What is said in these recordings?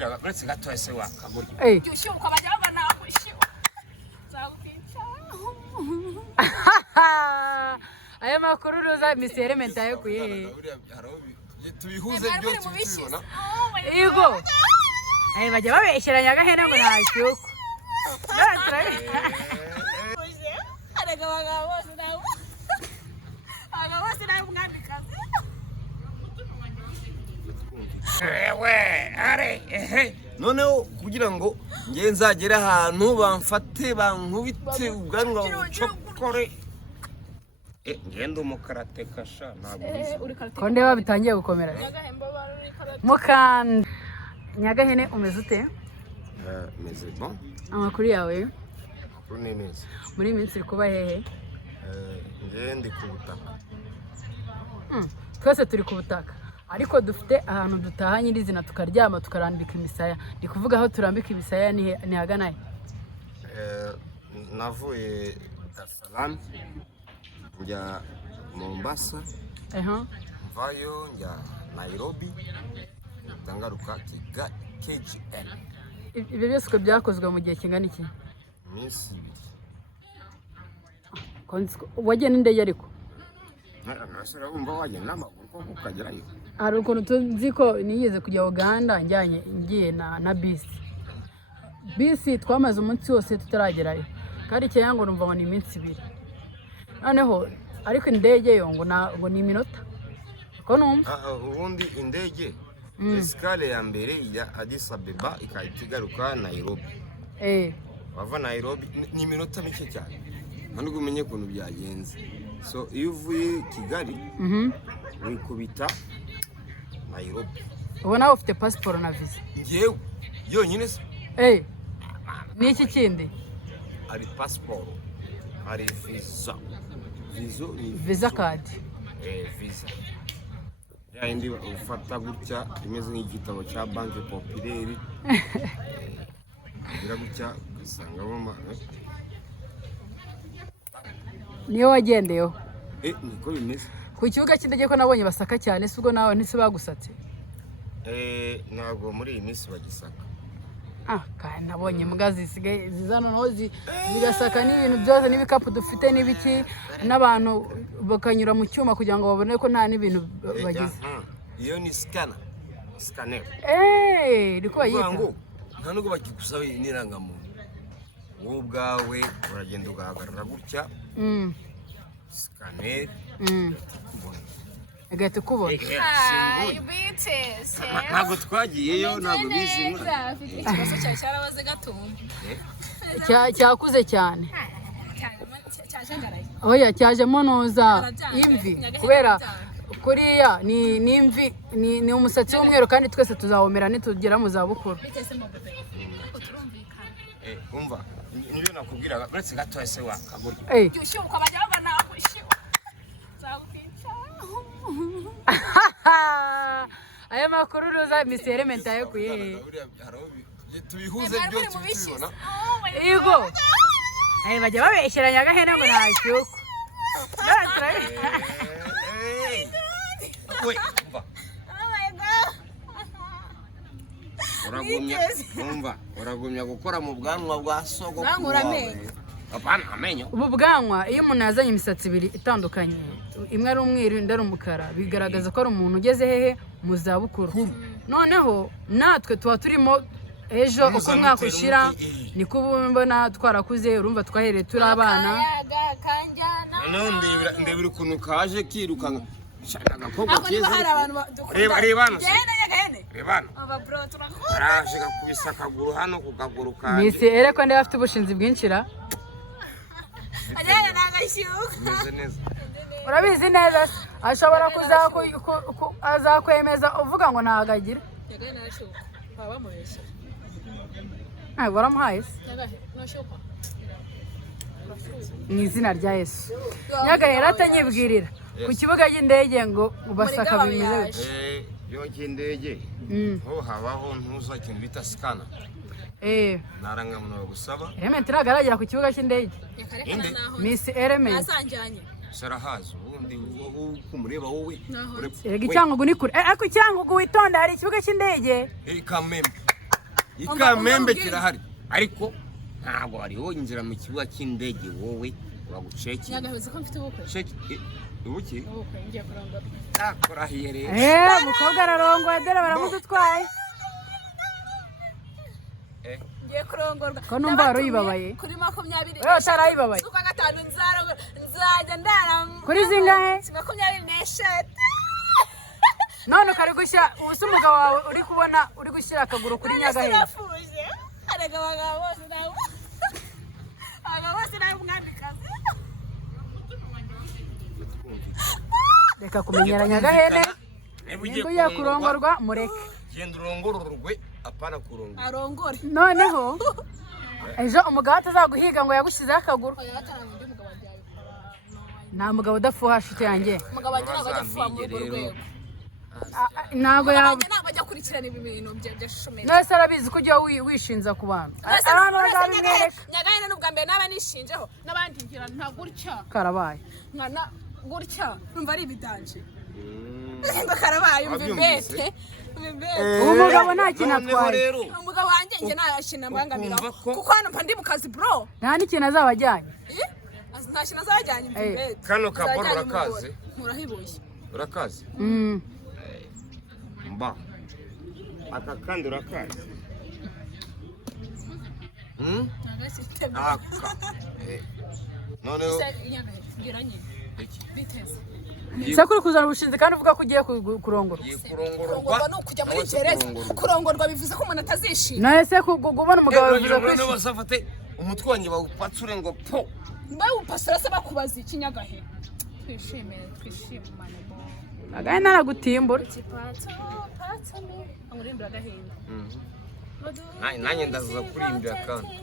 Uretse gato ese wakagura. Ushyuka bajya babana ushyuka. Zagukica. Aya makuru ruza Mr. Element ayo kuye. Tubihuze byose tubibona. Yego. Bajya babesheranya agahene ngo nashyuka. Aragabaga bose nawe. Aga bose nawe umwandikazi. Noneho kugira ngo ngenzagera ahantu bamfate bankubite ubwanwa bucokore ngende umukarate kasha ntabwo konde babitangiye gukomera mukanda Nyagahene umeze ute meze bon amakuru yawe ni neza muri minsi kuba hehe ngende ku butaka twese turi ku butaka ariko dufite ahantu dutaha nyirizina tukaryama tukarambika imisaya ndi kuvuga aho turambika imisaya ni haganaye navuye Dar es Salaam njya Mombasa mvayo njya Nairobi tangaruka KGN ibyo byose uko byakozwe mu gihe kingana iki minsi 2 wagenda indege ariko nasara umva wagenda n'amaguru ko ukagerayo hari ukuntu tuzi ko nigeze kujya Uganda ngiye na bisi twamaze umunsi wose tutaragerayo kandi cyango numva ngo ni iminsi 2 noneho ariko indege yo ngo ni iminota ko numva ubundi indege escale ya mbere ya Addis Ababa ikatigaruka Nairobi bava Nairobi ni iminota mike cyane kandi umenye ukuntu byagenze so iyo uvuye Kigali wikubita Nairobi ubona ufite passport na visa ngewe yonyine se ni iki kindi ari passport ari visa card visa yindi ufata gutya imeze nk'igitabo cya banque populaire gutya ugasanga mama niyo wagendeyeho niko bimeze ku kibuga cy'indege ko nabonye basaka cyane se ubwo nawe ntise bagusatse ntabwo muri iyi minsi bagisaka kandi nabonye imbwa zisigaye zizana naho zigasaka n'ibintu byose n'ibikapu dufite n'ibiki n'abantu bakanyura mu cyuma kugira ngo babone ko nta n'ibintu bagize iyo ni scanner riko bayita nta nubwo bagikusabe n'irangamuntu wowe ubwawe uragenda ugahagarara gutya scanner agahita ukubona ntabwo twagiyeyo ntabwo bizi ikibazo cyawe cyarabaze gatumba cyakuze cyane oya cyajemo noza imvi kubera kuriya ni imvi ni umusatsi w'umweru kandi twese tuzawumera nitugera mu zabukuru umva nibyo nakubwiraga uretse gato ese wakagura ushyuka bajya babana ushyuka zagukica aya makuru ruza Mr. Element ayo kuye tubihuze byose tubibona yego bajya babesheranya agahene ngo nashyuka uragumya gukora mu bwanwa bwa sogoko apana amenyo ubu bwanwa iyo umuntu yazanye imisatsi 2 itandukanye imwe ari umweru indi ari umukara bigaragaza ko ari umuntu ugeze hehe mu zabukuru noneho natwe tuba turimo ejo uko mwaka ushira niko mbona twarakuze urumva twahereye turi abana ndebira ukuntu kaje kirukanga agakobwa keza reba araje gakubisa akaguru hano ku kaguru kandi Misi ereko ndi afite ubushinzi bwinshira ajyana n'agashyuka meze neza urabizi neza ashobora azakwemeza uvuga ngo ntagagira yagaye n'ashuka baba bamubeshya baramuhaye mu izina rya Yesu Nyagahe ratanyibwirira ku kibuga cy'indege ngo basaka bimeze yo cy'indege ho habaho ntuza ikintu bita scanner narangamuntu bagusaba Element iragaragara ku kibuga cy'indege Miss Element asanjanye sarahazi ubundi kumureba wowe Icyangugu ni kure ariko Cyangugu witonda hari ikibuga cy'indege kameme Ikamembe kirahari ariko ntabwo hariho inzira mu kibuga cy'indege wowe waguceki nyagahuze ko mfite ubukwe ceki ubuki ngiye kurongora akurahiye rero mukobwa ararongoye dore baramudutwaye ngiye kurongorwa ko numva wari uyibabaye kuri 20 wewe utarayibabaye uko gatanu nzajya ndara kuri zingahe 24 none ukari gushyira ubusa umugabo wawe uri kubona uri gushyira akaguru kuri nyagahene arega abagabo bose nawe umwamikazi reka kumenyera nyagahene niba ugiye kurongorwa mureke genda urongororwe apana kurongora arongore noneho ejo umugabo atazaguhiga ngo yagushyizeho akaguru nta mugabo udafuha nshuti yanjye umugabo wanjye ntabwo adafuha muri urwo rwego ntabwo ajya akurikirana ibi bintu bya shomeri nose arabizi ko ujya wishinza ku bantu abantu bazabimwereka nyagahene n'ubwa mbere naba nishinjeho n'abandi ngira nta gutya karabaye nkana gutya numva ari ibidanje ngo karabaye umvibete umugabo nta kintu atwaye umugabo wanjye njye nta mbangamira kuko hano mpa ndi mu kazi bro nta n'ikintu azaba ajyanye nta kintu azaba ajyanye umvibete kano kaboro urakaze murahibuye urakaze mba aka kandi urakaze aka noneho se kuri kuzana ubushinzi kandi uvuga ko ugiye kurongorwa kurongorwa ni ukujya muri gereza kurongorwa bivuze ko umuntu atazishima nawe se kubona umugabo bivuze ko noneho basafate umutwe wanjye bawupatsure ngo po mbaye upasura se bakubaza iki nyagahene twishimane agahene aragutimbura amurimbira agahene nanjye ndaza kurimbira kandi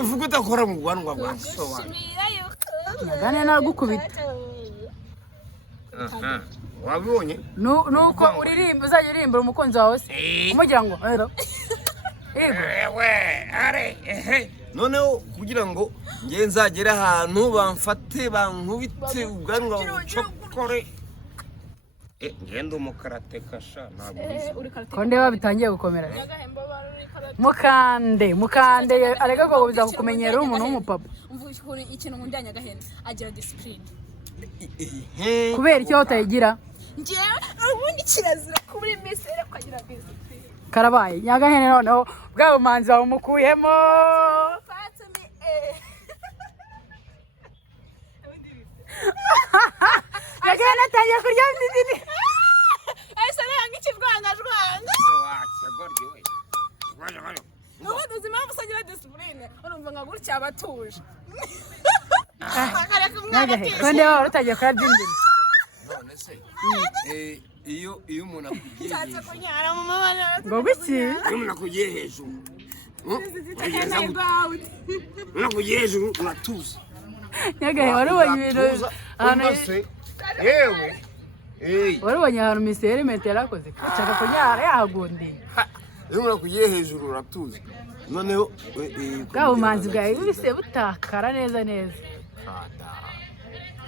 uvuga udakora mu bwanwa bwa sobanura agahene naragukubita wabibonye nuko uririmba uzajya uririmba umukunzi wawe se umugira ngo noneho kugira ngo nge nzagere ahantu bamfate bankubite ubwanwa bucokore ngende umukarateka sha ntabwo ko ndeba bitangiye gukomera mukande arega ko biza kukumenyera umuntu w'umupapa ikintu nkunda nyagahene agira discipline kubera icyo utayigira njyewe ubundi kirazira kubura iminsi rero kwagira discipline karabaye nyagahene noneho bwa bumanzi wawe umukuyemo nyagahene atangiye kurya mzizini ese rero nk'ikivwangajwanga ubundi uzi impamvu usagira discipline urumva nka gutya abatuje nyagahene ko ndeba wari utagiye kurya imbyino none se iyo umuntu akugiye nshatse kunyara mu mabara ngo biki iyo umuntu akugiye hejuru umuntu akugiye hejuru uratuza nyagahene wari ubonye ibintu ahantu yewe wari ubonye ahantu miseri mete yarakoze ashaka kunyara yahagundiye iyo umuntu akugiye hejuru uratuza noneho bwa bumanzi bwawe bise butakara neza neza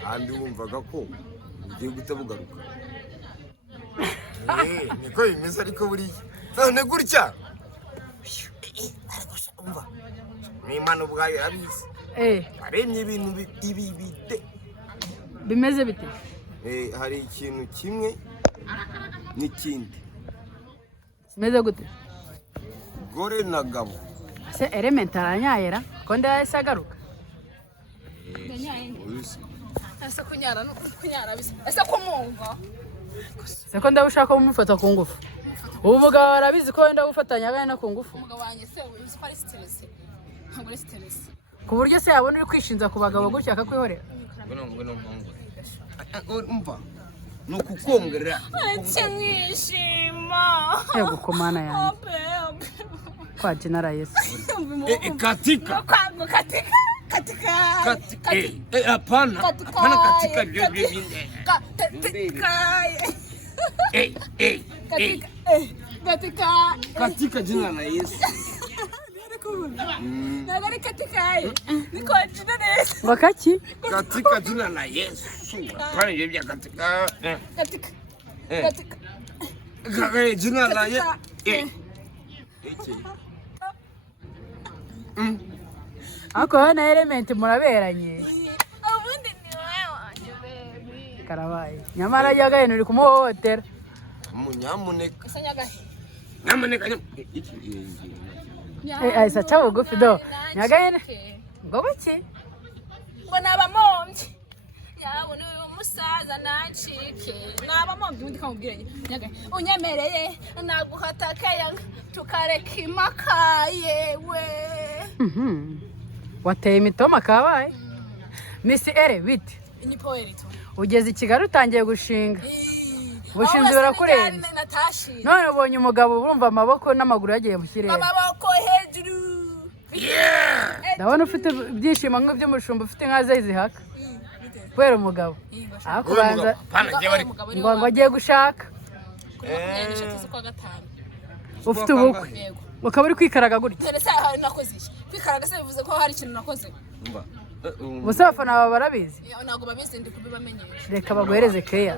kandi wumvaga ko ugiye guhita bugaruka niko bimeze ariko buriya none gutya n'Imana ubwayo irabizi waremye ibintu bite bimeze bite hari ikintu kimwe n'ikindi bimeze gute gore na gabo se element aranyayera ko ndahise agaruka ese kunyara bisa ese kumumva se ko ndabushaka kumufata ku ngufu ubu mugabo arabizi ko wenda gufatanya agahena ku ngufu umugabo wanjye se uzi ko ari stress ntabwo ari stress ku buryo se yabona uri kwishinza ku bagabo gutya akakwihorera umva ni ukukongera mwishima yego komana yanjye kwa Jenara Yesu katika hapana katika katika jina la Yesu ntabwo ari katikaye niko jina neza ngo kaki katika jina la Yesu kwani ibyo bya katika katika katika jina la Yesu ako hana element muraberanye ubundi ni wewe karabaye nyamara yagaye uri kumuhohotera munyamuneka isanyagahe nyamuneka iki ahise aca bugufi do nyagaye ngo buki ngo nabamombye yabona uyu musaza nancike nabamombye ubundi kamubwire nyagaye unyemereye naguhata kayanga tukareka impaka yewe wateye imitoma kabaye Miss Ere bite ni poerito ugeze i Kigali utangiye gushinga ubushinzi burakurenze none ubonye umugabo urumva amaboko n'amaguru yagiye mu kirere amaboko hejuru ndabona ufite ibyishimo nk'iby'umushumba ufite inka ze zihaka kubera umugabo akubanza ngo agiye gushaka ufite ubukwe ukaba uri kwikaraga gutya kwikaraga se bivuze ko hari ikintu nakoze ubuse abafana baba barabizi ntabwo babizi ndi kubibamenyesha reka baguhereze keya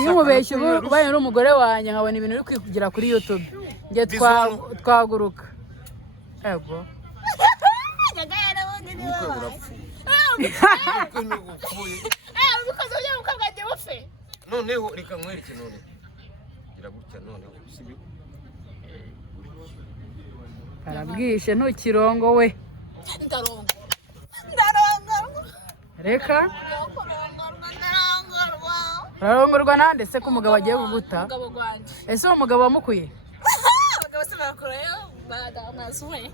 iyo umubeshyi ubaye uri umugore wanjye nkabona ibintu uri kwivugira kuri YouTube njye twaguruka ego noneho reka nkwereke none gira gutya noneho sibi karabwishe ntukirongo we ndarongorwa reka urarongorwa nande se ko umugabo agiye kuguta ese uwo mugabo wamukuye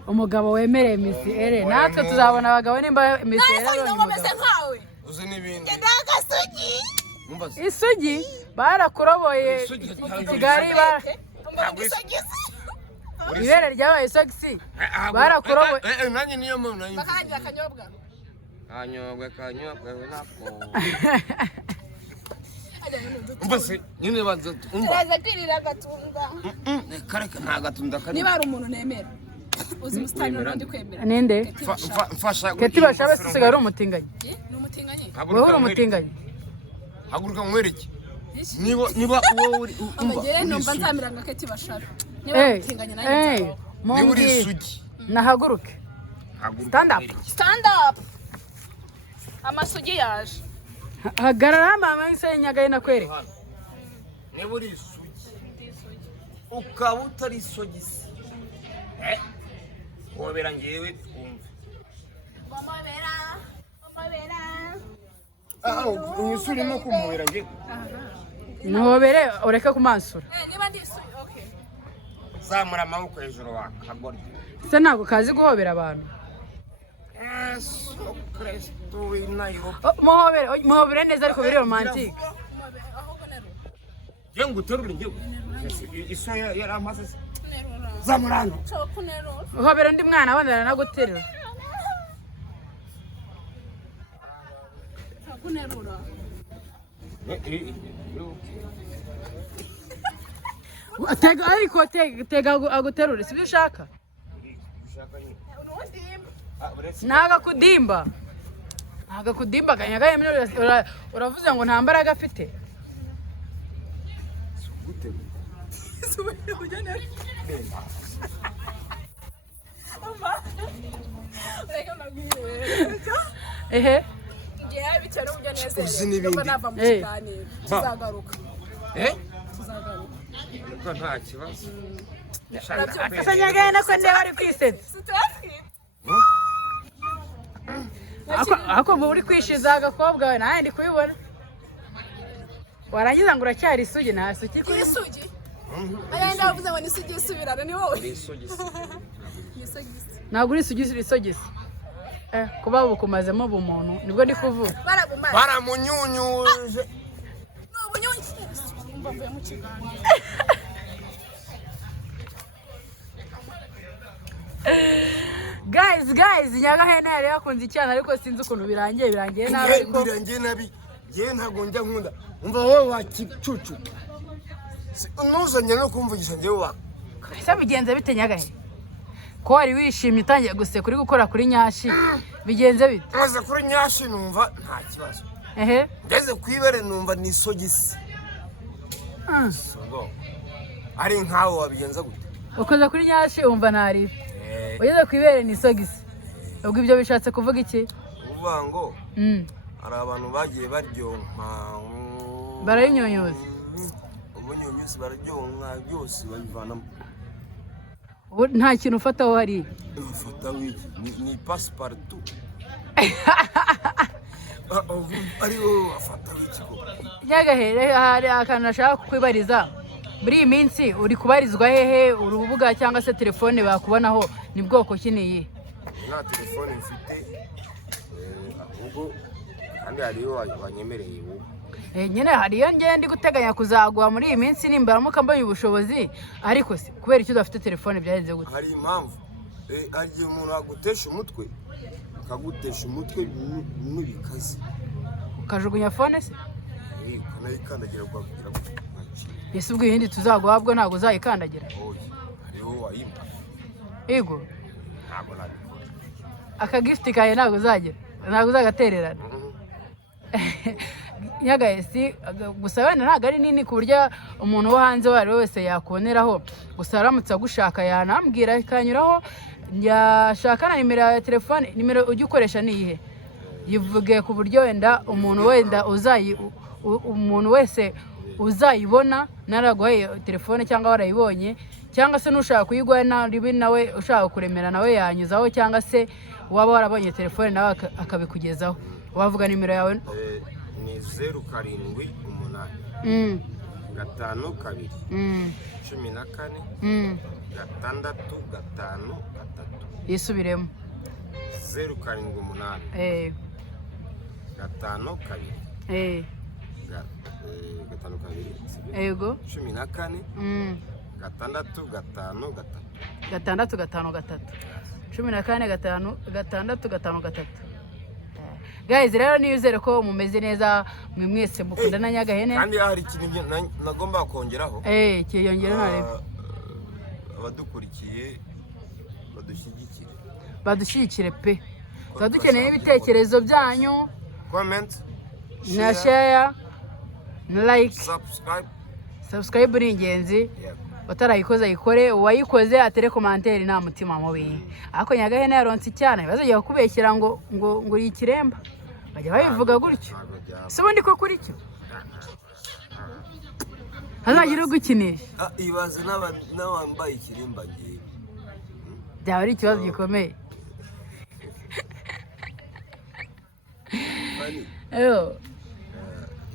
umugabo wemereye Miss Ere natwe tuzabona abagabo nimba Miss Ere abonye umugabo uzi n'ibindi isugi barakuroboye i Kigali ibere ryabaye isogisi barakuroboye nanjye niyo muntu nanjye bakagira akanyobwa nako mbese nyine banza turaza kwirira agatunda kareka nta gatunda kari niba ari umuntu nemera uzi ubusitani n'undi kwemera ninde mfasha Keti Bashabe sigaye ari umutinganyi ni umutinganyi wowe uri umutinganyi haguruka nkwereke niba wowe uri amagere numva nzamira nka Keti Bashabe niba umutinganyi nanjye niba uri isugi nahaguruke stand up amasugi yaje hagarara mama ise nyagaye nakwereke niba uri isugi ukaba utari isogisi wobera ngewe twumve umusore no kumubera ngewe ntobere ureke kumansura niba ndi isugi okay zamura amaboko hejuru wakagorya se ntabwo kazi guhobera abantu muhobere neza ariko biri romantike yewe nguterure ngewe iso yarampaze se zamuranga uhobera undi mwana abandana naguterura ariko tega aguterure sibyo ushaka nagakudimba kanyagaye uravuze ngo nta mbaraga afite ehe uzi n'ibindi tuzagaruka nta kibazo akanyagaye nako ndeba ari kwisetsa ako uri kwishiza agakobwa we nawe ndi kubibona warangiza ngo uracyari isugi nta sugi kuri isugi aya ndavuze ngo ni isugi isubirana ni wowe ntabwo uri isugi uri isogisi kuba bukumazemo ubumuntu nibwo ndi kuvuga baramunyunyuje mbavuye mu kiganiro guys nyagahene yari yakunze icyana ariko sinzi ukuntu birangiye nabi ariko birangiye nabi yewe ntabwo njya nkunda umva wowe wakicucu Nuzanye no kumvugisha njyewe wa. Ese bigenze bite Nyagahe? Ko wari wishimye utangiye guseka uri gukora kuri Nyashi. Bigenze bite? Maze kuri Nyashi numva nta kibazo. Ngeze kwibere numva ni sogisi. Ari nkaho wabigenza gute? Ukoze kuri Nyashi umva ntari. Ugeze kwibere ni sogisi. Ubwo ibyo bishatse kuvuga iki? Uvuga ngo hari abantu bagiye baryonka. Barayinyonyoza. Ubunyonyozi bararyonka byose babivanamo. Ubu nta kintu ufataho hari. Ufata wiki ni passepartout. Ari wowe afata wiki ko. Nyagahe hari akantu nashaka kukwibariza. Muri iyi minsi uri kubarizwa hehe urubuga cyangwa se telefone bakubonaho ni bwoko ki niyi? Nta telefone mfite ahubwo kandi hariyo wanyemereye wowe. Nyine hariyo ngende ndi guteganya kuzagwa muri iyi minsi nimbaramuka mbonye ubushobozi ariko se kubera icyo udafite telefone byagenze gute? Hari impamvu agiye umuntu agutesha umutwe akagutesha umutwe n'ibikazi ukajugunya fone se? Ukanayikandagira kugira ngo Yesu ubwo yindi tuzaguhabwa ntago uzayikandagira. Hariho wayimba. Yego. Ntago nabikora. Aka gift kaye ntago uzagira. Ntago uzagatererana. Nyagahe si gusa wenda ntago ari nini ku buryo umuntu wo hanze wari wese yakuboneraho. Gusa aramutse agushaka yanambwira ikanyuraho yashaka na nimero ya telefone. Nimero ujye ukoresha ni ihe? Yivuge ku buryo wenda umuntu wenda umuntu wese uzayibona naraguhaye telefone cyangwa warayibonye cyangwa se nushaka kuyigwa nawe ushaka kuremera nawe yanyuzaho cyangwa se waba warabonye telefone nawe akabikugezaho. Wavuga nimero yawe? Ni 078 gatanu kabiri 14 gatandatu gatanu gatatu. Yisubiremo. 078 gatanu kabiri gatanu kabiri Yego 14 gatandatu gatanu gatatu. Gatandatu gatanu gatatu 14 gatandatu gatanu gatatu. Guys rero niyuzere ko mumeze neza mwese mukunda na Nyagahene. Kandi hari ikintu nagomba kongeraho. Kiyongera nare. Abadukurikiye badushyigikire pe. Tudukeneye ibitekerezo byanyu. Comment na share na like. Subscribe ni ingenzi. Batarayikoze ayikore, uwayikoze atere commentaire nta mutima mubi. Ako Nyagahene yaronse cyane bazajya kubeshyira ngo uri ikiremba. Bajya babivuga gutyo. Se ubundi ko kuri cyo hazagira gukinisha. Ibaze n'abambaye ikiremba ngiye. Byaba ari ikibazo gikomeye.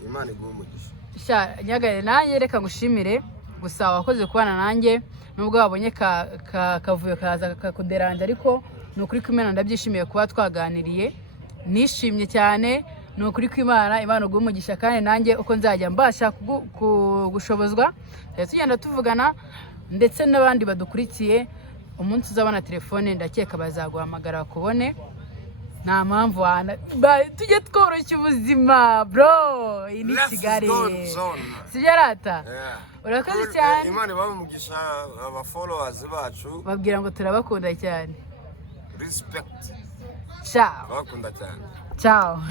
Imana igumugisha. Nyagahene nanjye reka ngushimire gusa wakoze kubana nanjye nubwo wabonye kavuyo kaza kakuderanje ariko nukuri kw'Imana ndabyishimiye kuba twaganiriye. Nishimye cyane nukuri kw'Imana Imana ugumugisha kandi nanjye uko nzajya mbasha gushobozwa tugenda tuvugana ndetse n'abandi badukurikiye umunsi uzabona telefone ndakeka bazaguhamagara kubone. Nta mpamvu tujye tworoshya ubuzima bro. Iyi ni Kigali sibyarata. Urakoze cyane. Imana bamugisha aba followers bacu. Babwira ngo turabakunda cyane. Respect. Ciao. Bakunda cyane. Ciao.